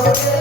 Oh,